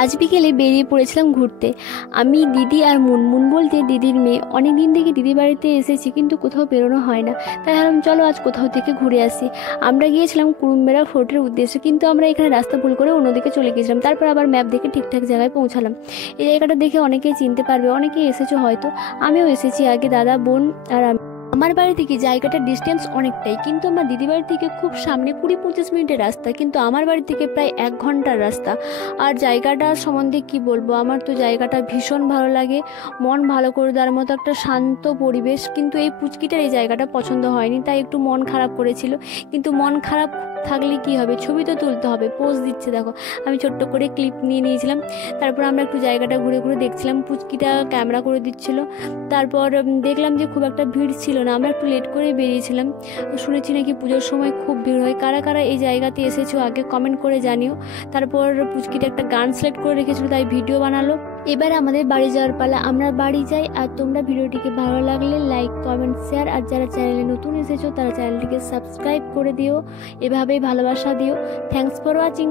আজ বিকেলে বেরিয়ে পড়েছিলাম ঘুরতে। আমি, দিদি আর মুনমুন বলতে দিদির মেয়ে। অনেক দিন থেকে দিদির বাড়িতে এসেছি কিন্তু কোথাও বেরোনো হয় না, তাই ভাবলাম চলো আজ কোথাও থেকে ঘুরে আসি। আমরা গিয়েছিলাম কুরুম্বেরা ফোর্টের উদ্দেশ্যে, কিন্তু আমরা এখানে রাস্তা ভুল করে অন্যদিকে চলে গেছিলাম। তারপর আবার ম্যাপ দেখে ঠিকঠাক জায়গায় পৌঁছালাম। এই জায়গাটা দেখে অনেকেই চিনতে পারবে, অনেকেই এসেছো হয়তো। আমিও এসেছি আগে, দাদা, বোন আর আমি। আমার বাড়ি থেকে জায়গাটার ডিস্টেন্স অনেকটাই, কিন্তু আমার দিদি বাড়ি থেকে খুব সামনে 20-25 মিনিটের রাস্তা, কিন্তু আমার বাড়ি থেকে প্রায় 1 ঘন্টার রাস্তা। আর জায়গাটার সম্বন্ধে কি বলবো, আমার তো জায়গাটা ভীষণ ভালো লাগে, মন ভালো করে দেওয়ার মতো একটা শান্ত পরিবেশ। কিন্তু এই পুচকিটার এই জায়গাটা পছন্দ হয়নি, তাই একটু মন খারাপ করেছিল। কিন্তু মন খারাপ থাকলে কি হবে, ছবি তো তুলতে হবে। পোজ দিচ্ছে দেখো, আমি ছোট্ট করে ক্লিপ নিয়ে নিয়েছিলাম। তারপর আমরা একটু জায়গাটা ঘুরে ঘুরে দেখছিলাম, পুচকিটা ক্যামেরা করে দিচ্ছিল। তারপর দেখলাম যে খুব একটা ভিড় ছিল না, আমরা একটু লেট করে বেরিয়েছিলাম। শুনেছি নাকি পুজোর সময় খুব ভিড় হয়। কারা কারা এই জায়গাতে এসেছো আগে কমেন্ট করে জানিও। তারপর পুচকিটা একটা গান সিলেক্ট করে রেখেছিল, তাই ভিডিও বানালো। এবার আমাদের বাড়ি যাওয়ার পালা, আমরা বাড়ি যাই। আর তোমরা ভিডিওটিকে ভালো লাগলে লাইক, কমেন্ট, শেয়ার, আর যারা চ্যানেলে নতুন এসেছো তারা চ্যানেলটিকে সাবস্ক্রাইব করে দিও। এভাবেই ভালোবাসা দিও। Thanks for watching.